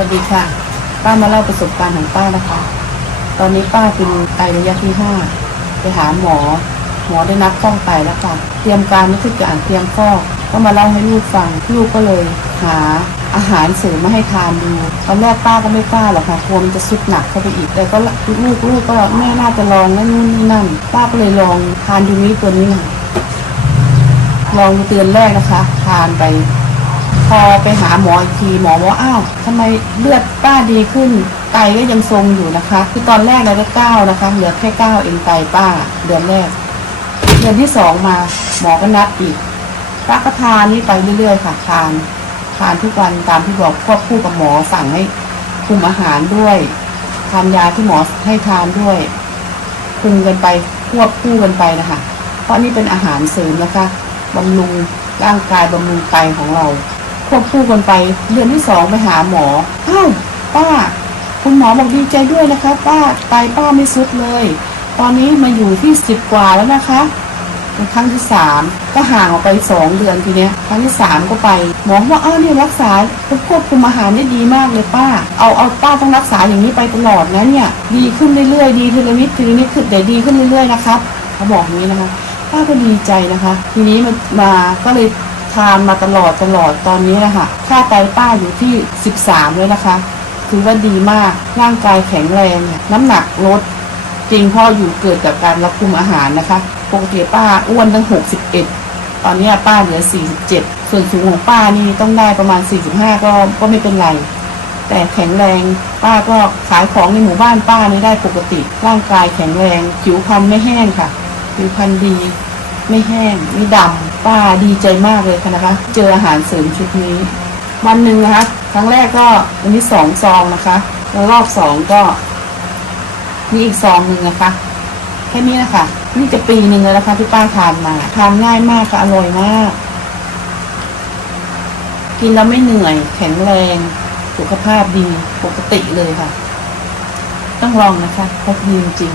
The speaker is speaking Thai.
วัสดีค่ะ ป้ามาเล่าประสบการณ์ของป้านะคะ ตอนนี้ป้าเป็นไตระยะที่ห้าไปหาหมอ หมอได้นัดฟอกไตแล้วค่ะ เตรียมการนี่ทุกอย่างเตรียมฟอกก็มาเล่าให้ลูกฟัง ลูกก็เลยหาอาหารเสริมมาให้ทานดูตอนแรกป้าก็ไม่กล้าหรอกค่ะกลัวมันจะสุดหนักเข้าไปอีก แต่ก็ลูกลูกก็แม่น่าจะลองนั่นนู่นนี่นั่น ป้าก็เลยลองทานดูนี้ตัวนี้ค่ะลองเตือนแรกนะคะ ทานไป พอไปหาหมออีกทีหมอบอกอ้าวทำไมเลือดป้าดีขึ้น ไตก็ยังทรงอยู่นะคะ คือตอนแรกเราก็เก้านะคะ เหลือแค่เก้าเองไตป้า เดือนแรก เดือนที่สองมา หมอก็นัดอีกป้าก็ทานนี่ไปเรื่อยๆค่ะทานทานทุกวันตามที่บอกควบคู่กับหมอสั่งให้คุมอาหารด้วยทานยาที่หมอให้ทานด้วยคุมกันไปควบคู่กันไปนะคะ เพราะนี่เป็นอาหารเสริมนะคะบำรุงร่างกายบำรุงไตของเรา ควบคู่กันไป เดือนที่สองไปหาหมออ้าวป้า คุณหมอบอกดีใจด้วยนะคะป้าไตป้าไม่สุดเลย ตอนนี้มาอยู่ที่สิบกว่าแล้วนะคะครั้งที่สามก็ห่างออกไปสองเดือนทีเนี้ยครั้งที่สามก็ไปหมอว่าอ้าวเนี่ยรักษาควบคุมอาหารได้ดีมากเลยป้า เอาเอาป้าต้องรักษาอย่างนี้ไปตลอดนะเนี่ย ดีขึ้นเรื่อยๆดีทีละนิดทีละนิดคือเดี๋ยวดีขึ้นเรื่อยๆนะครับเขาบอกอย่างนี้นะคะ ป้าก็ดีใจนะคะ ทีนี้มันมาก็เลย ทานมาตลอดตลอดตอนนี้นะคะค่าไตป้าอยู่ที่ 13เลยนะคะถือว่าดีมากร่างกายแข็งแรง น้ำหนักลด จริงพ่ออยู่เกิดจากการรับคุมอาหารนะคะปกติป้าอ้วนตั้ง 61 ตอนนี้ป้าเหลือ 47 ส่วนสูงของป้านี่ต้องได้ประมาณ 45 ก็ก็ไม่เป็นไร แต่แข็งแรงป้าก็ขายของในหมู่บ้านป้านี่ได้ปกติ ร่างกายแข็งแรง ผิวพรรณไม่แห้งค่ะ ผิวพรรณดี ไม่แห้ง ไม่ดำ ป้าดีใจมากเลยค่ะนะคะ เจออาหารเสริมชุดนี้ วันหนึ่งนะคะ ครั้งแรกก็วันที่สองซองนะคะ แล้วรอบสองก็ มีอีกซองหนึ่งนะคะแค่นี้นะคะนี่จะปีหนึ่งแล้วนะคะที่ป้าทานมาทานง่ายมากค่ะอร่อยมาก กินแล้วไม่เหนื่อย แข็งแรง สุขภาพดีปกติเลยค่ะ ต้องลองนะคะพราะดีจริง